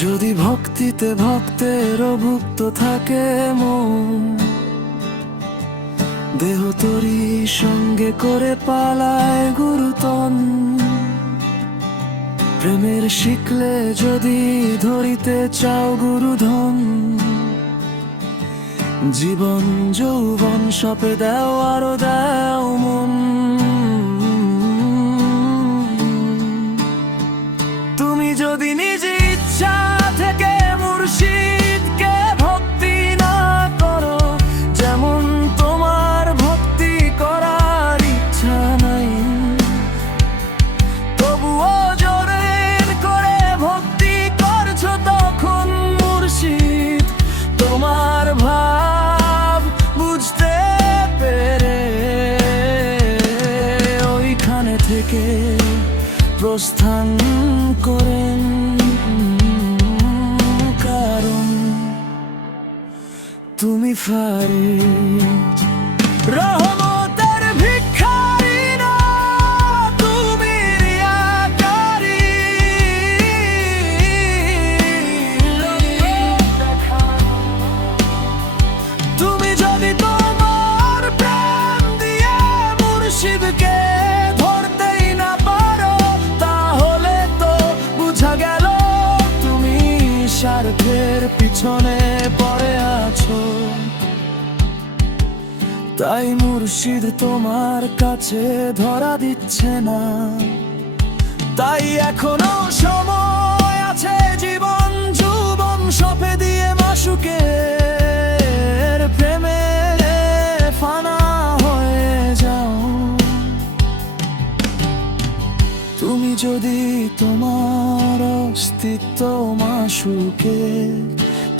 যদি ভক্তিতে ভক্তের ভুক্ত থাকে মন, দেহ তরি সঙ্গে করে পালায় গুরুতন। প্রেমের শিখলে যদি ধরিতে চাও গুরুধন, জীবন যৌবন সপে দাও আরো দাও মন। তুমি যদি নিজে ইচ্ছা থেকে মুর্শিদকে ভক্তি না করো, যেমন তোমার ভক্তি করার ইচ্ছা নাই, তবুও জোরে করে ভক্তি করছো, তখন মুর্শিদ তোমার ভাব বুঝতে পেরে ওইখানে থেকে প্রস্থান করেন। কারণ তুমি ফারিজ রহমতের ভিখারি না, তুমি রিয়াকারী। তুমি যদি তোমার প্রেম দিয়ে মুর্শিদকে ধরতেই না পারো, তাহলে তো বুঝা গেল তুমি স্বার্থের পিছনে পড়ে আছো। তাই মুর্শিদ তোমার কাছে ধরা দিচ্ছে না। তাই এখনো সময় আছে, জীবন যৌবন সপে দিয়ে মাশুকের প্রেমে ফানা হয়ে যাও। তুমি যদি তোমার অস্তিত্ব মাশুকের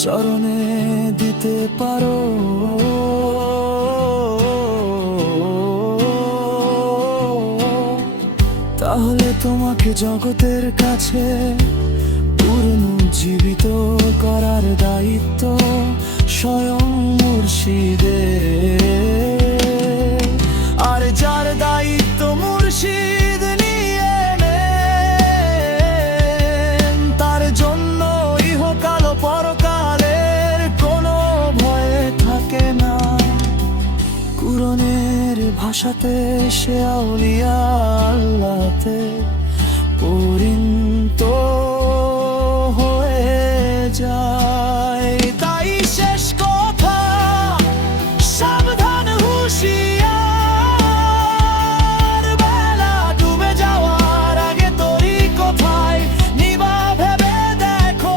চরণে দিতে পারো, তাহলে তোমাকে জগতের কাছে পুনর্জীবিত করার দায়িত্ব স্বয়ং মুর্শিদের। আর যার দায়িত্ব মুর্শিদ নিয়ে নেন, তার জন্য ইহকাল পরকালের কোনো ভয় থাকে না। কুরআনের ভাষাতে সে আউলিয়া আল্লাহতে পরিণত হয়ে যায়। তাই শেষ কথা, সাবধান হুঁশিয়ার, বেলা ডুবে যাওয়ার আগে তরি কোথায় নিবা ভেবে দেখো।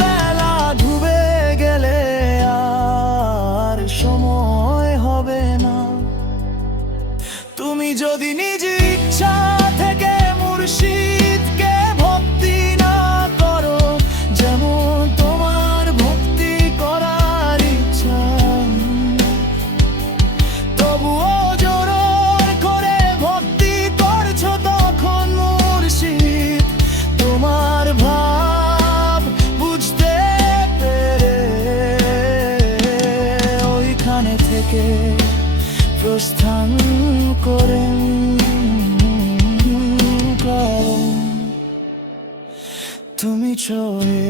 বেলা ডুবে গেলে আর সময় হবে না। তুমি যদি নিজ ইচ্ছা থেকে মুর্শিদকে ভক্তি না করো, যেমন তোমার ভক্তি করার ইচ্ছা, তবুও জোর করে ভক্তি করছো, তখন মুর্শিদ তোমার ভাব বুঝতে পেরে ওইখানে থেকে প্রস্থান করেন। কারণ তুমি চলে